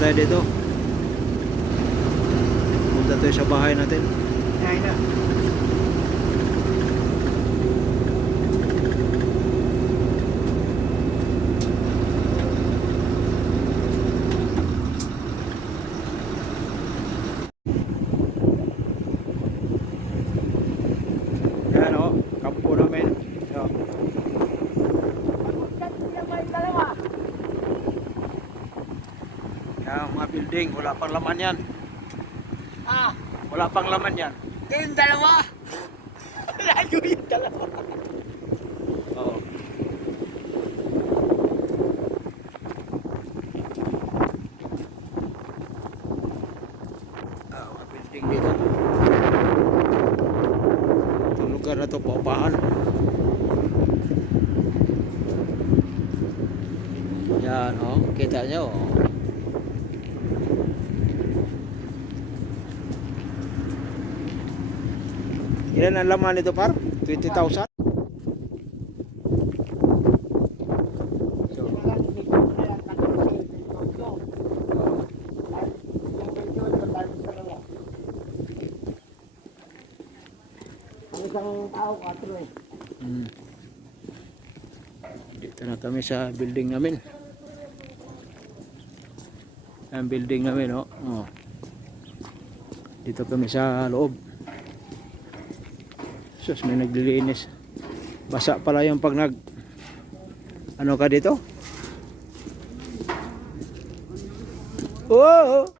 tayo dito. Punta tayo sa bahay natin. Ay na. Yan o, kampo namin. Yan. Yan, mga building, wala pang laman yan. Ah, Wala pang laman yan. yung dalawa. Layo yung dalawa. Oo. Mga building dito. Itong lugar na ito, paupahan. Yan o, kita nyo o. Ilan ang laman nito par? 20,000? So, Ang isang tao, 4 eh. Dito na kami sa building namin. Ang building namin oh. Oh. Dito kami sa loob. Sus, may naglilinis. Basa pala yung pag nag ano ka dito? Oh!